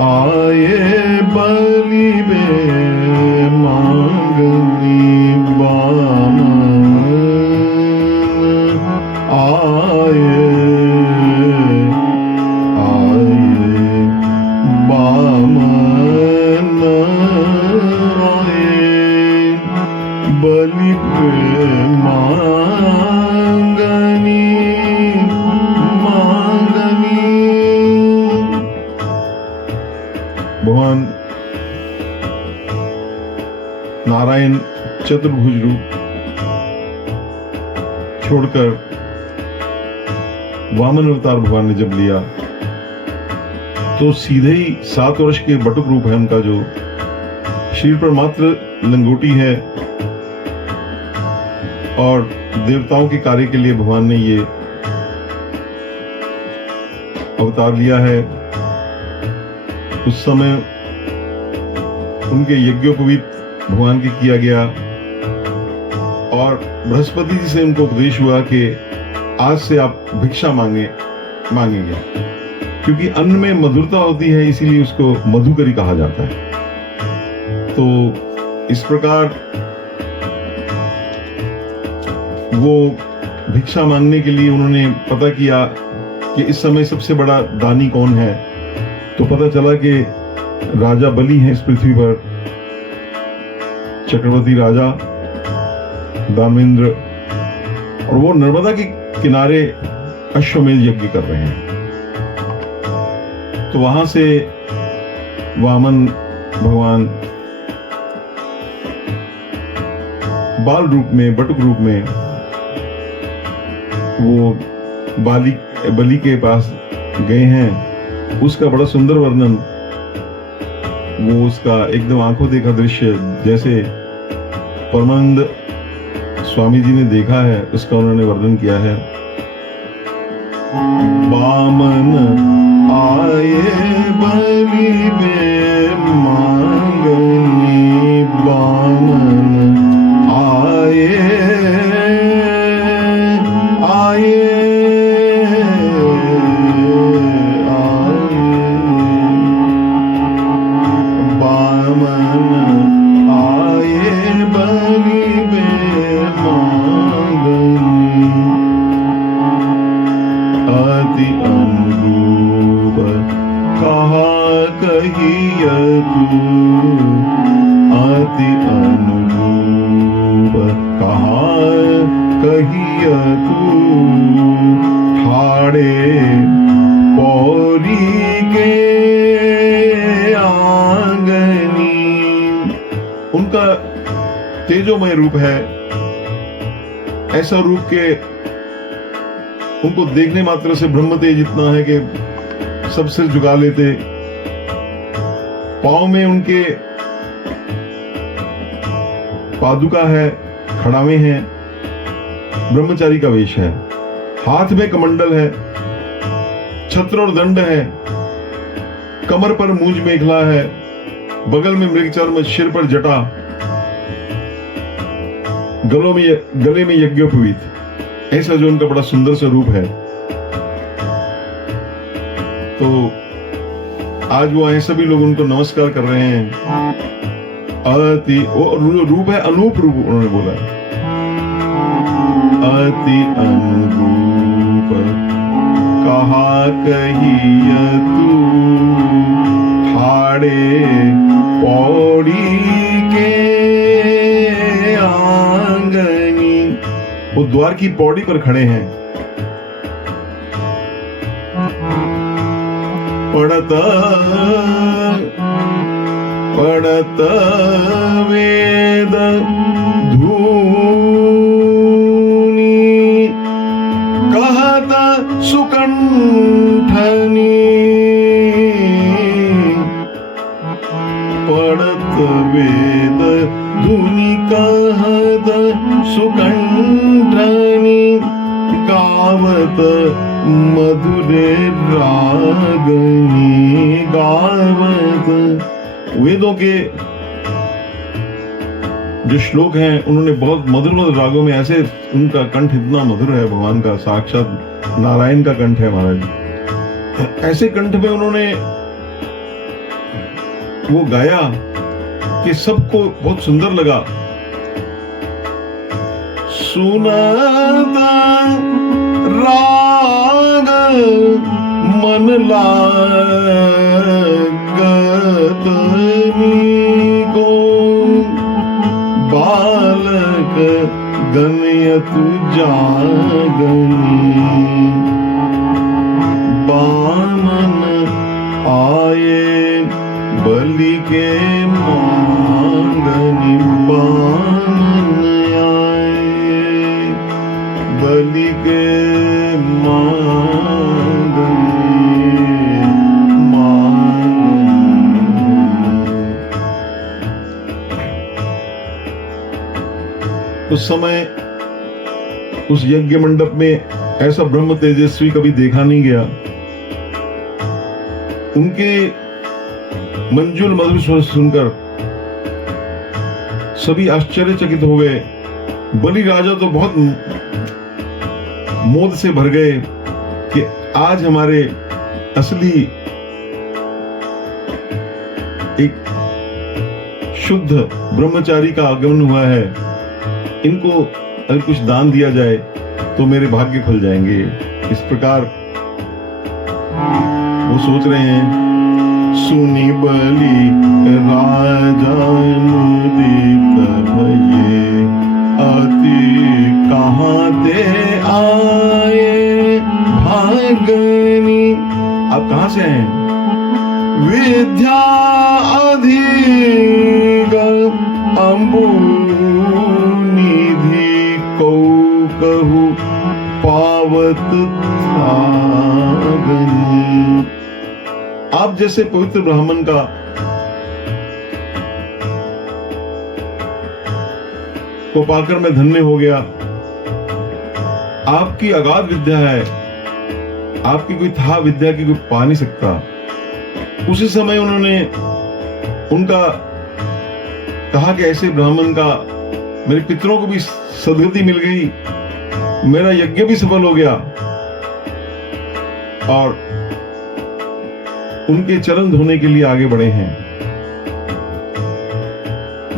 आए बलि बे मांगनी बामन आए बामन आए बलि पे मांगनी भगवान नारायण चतुर्भुज रूप छोड़कर वामन अवतार भगवान ने जब लिया तो सीधे ही 7 वर्ष के बटुक रूप है उनका, जो शरीर पर मात्र लंगोटी है और देवताओं के कार्य के लिए भगवान ने ये अवतार लिया है। उस समय उनके यज्ञोपवीत भगवान के किया गया और बृहस्पति जी से उनको उपदेश हुआ कि आज से आप भिक्षा मांगेंगे, क्योंकि अन्न में मधुरता होती है, इसीलिए उसको मधुकरी कहा जाता है। तो इस प्रकार वो भिक्षा मांगने के लिए उन्होंने पता किया कि इस समय सबसे बड़ा दानी कौन है। तो पता चला कि राजा बलि हैं इस पृथ्वी पर, चक्रवर्ती राजा दानवेंद्र, और वो नर्मदा के किनारे अश्वमेध यज्ञ कर रहे हैं। तो वहां से वामन भगवान बाल रूप में, बटुक रूप में वो बलि के पास गए हैं। उसका बड़ा सुंदर वर्णन, वो उसका एकदम आंखों देखा दृश्य जैसे परमानंद स्वामी जी ने देखा है, उसका उन्होंने वर्णन किया है। बामन आए बलि बे मांगनी बामन आए अति अनुरूप कहा कहिय तू ठाड़े पौरी के आंगनी। उनका तेजोमय रूप है, ऐसा रूप के उनको देखने मात्र से ब्रह्म तेज इतना है कि सब सिर झुका लेते। पांव में उनके पादुका है, खड़ावे हैं, ब्रह्मचारी का वेश है। हाथ में कमंडल है, छत्र और दंड है, कमर पर मूंज मेखला है, बगल में मृगचर्म, सिर पर जटा, गले में यज्ञोपवीत। ऐसा जो उनका बड़ा सुंदर सा रूप है। तो आज वो आए, सभी लोग उनको नमस्कार कर रहे हैं। अति रूप है, अनूप रूप उन्होंने बोला, अति अनुरूप कहा कहिय तू ठाड़े पौड़ी के आंगनी। वो द्वार की पौड़ी पर खड़े हैं। पढ़त वेद धूनी कहत सुकंठनी। पढ़त वेद धूनी कहत सुकंठनी गावत मधुरे रागनी। गावत वेदों के जो श्लोक हैं उन्होंने बहुत मधुर मधुर रागों में, ऐसे उनका कंठ इतना मधुर है, भगवान का साक्षात नारायण का कंठ है महाराज। ऐसे कंठ में उन्होंने वो गाया कि सबको बहुत सुंदर लगा। सुनता राग मन लागत को बालक गणयतु जागनी बामन आए बलि के मांगनी बामन आए बलि के उस समय उस यज्ञ मंडप में ऐसा ब्रह्म तेजस्वी कभी देखा नहीं गया। उनके मंजुल मधुर स्वर सुनकर सभी आश्चर्यचकित हो गए। बलि राजा तो बहुत मोद से भर गए कि आज हमारे असली एक शुद्ध ब्रह्मचारी का आगमन हुआ है। इनको अगर कुछ दान दिया जाए तो मेरे भाग्य खुल जाएंगे। इस प्रकार वो सोच रहे हैं। सुनी बलि राजा मुदित भये अति कहाँ ते आए भागनी। आप कहाँ से आए? विद्या अधिक अम्बु कहू पावत थागनी। आप जैसे पवित्र ब्राह्मण का को पाकर मैं धन्य हो गया। आपकी अगाध विद्या है, आपकी कोई था विद्या की कोई पा नहीं सकता। उसी समय उन्होंने उनका कहा कि ऐसे ब्राह्मण का मेरे पितरों को भी सदगति मिल गई, मेरा यज्ञ भी सफल हो गया। और उनके चरण धोने के लिए आगे बढ़े हैं।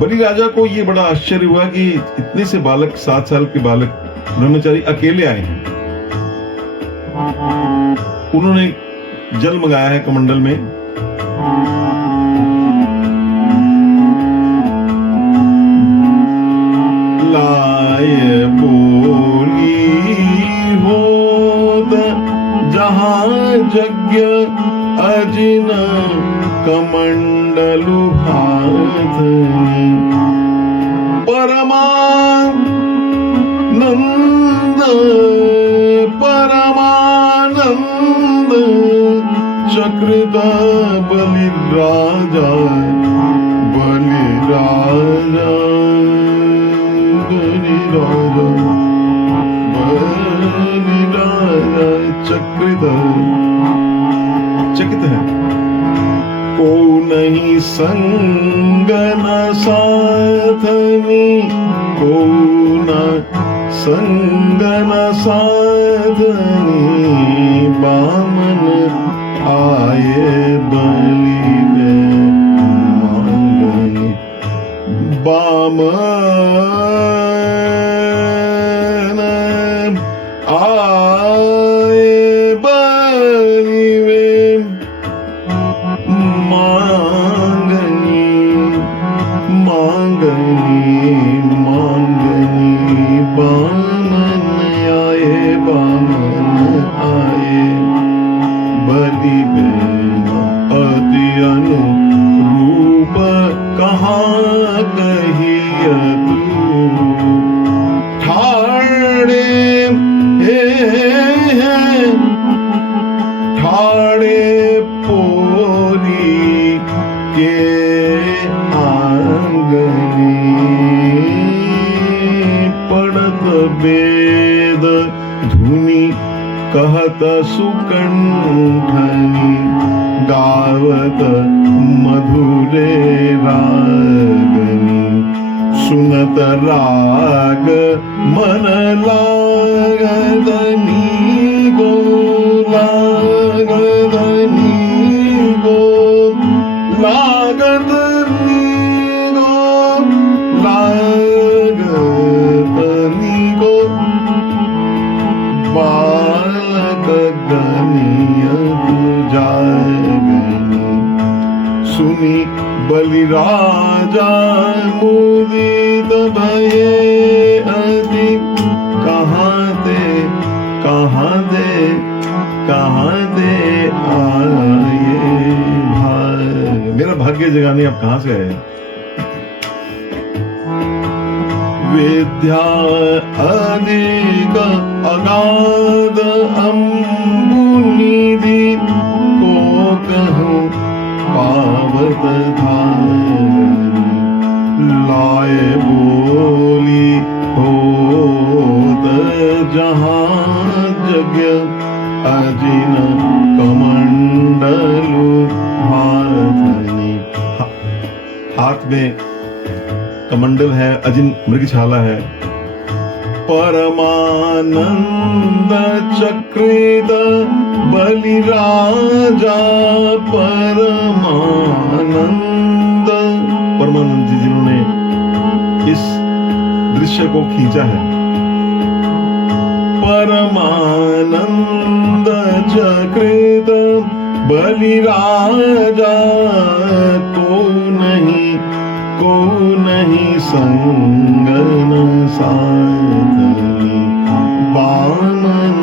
बलि राजा को यह बड़ा आश्चर्य हुआ कि इतने से बालक, 7 साल के बालक ब्रह्मचारी अकेले आए हैं। उन्होंने जल मंगाया है कमंडल में। लाए बोली होत जहां यज्ञ अजिन कमंडलु हाथ परमानंद परमानंद चक्रित बलि राजा बलि राजा बलि राजा चक्रित चकित है। को नहीं संग न साधनी को न संग न साधनी बामन आए बलि में मांगनी बामन आए बलि में मांगनी मांगनी मांगनी बामन आए बलि में अति अनुरूप कहाँ कहिय तू ठाड़े ठाड़े पोरी के आंगनी पड़त वेद धुनि कहत सुकंठनी गावत मधुरे रागनी सुनत राग मन लागदनी गो लागदनी गो लागदनी सुनी बलिराजा मुदित भये अति कहाँ दे आए भाग्य। मेरा भाग्य जगाने आप कहां से आए? विद्या अधिक अगाध अम्बुनिधि को कहूँ पावत धारी लाए बोली होत जहाँ यज्ञ अजिन कमंडलु हाथनी। हाथ में कमंडल है, अजिन मृगशाला है। परमानंद चक्रित बलिराजा परमानंद जी जिन्होंने इस दृश्य को खींचा है। परमानंद चक्रित बलिराजा को नहीं संगन साथी वामन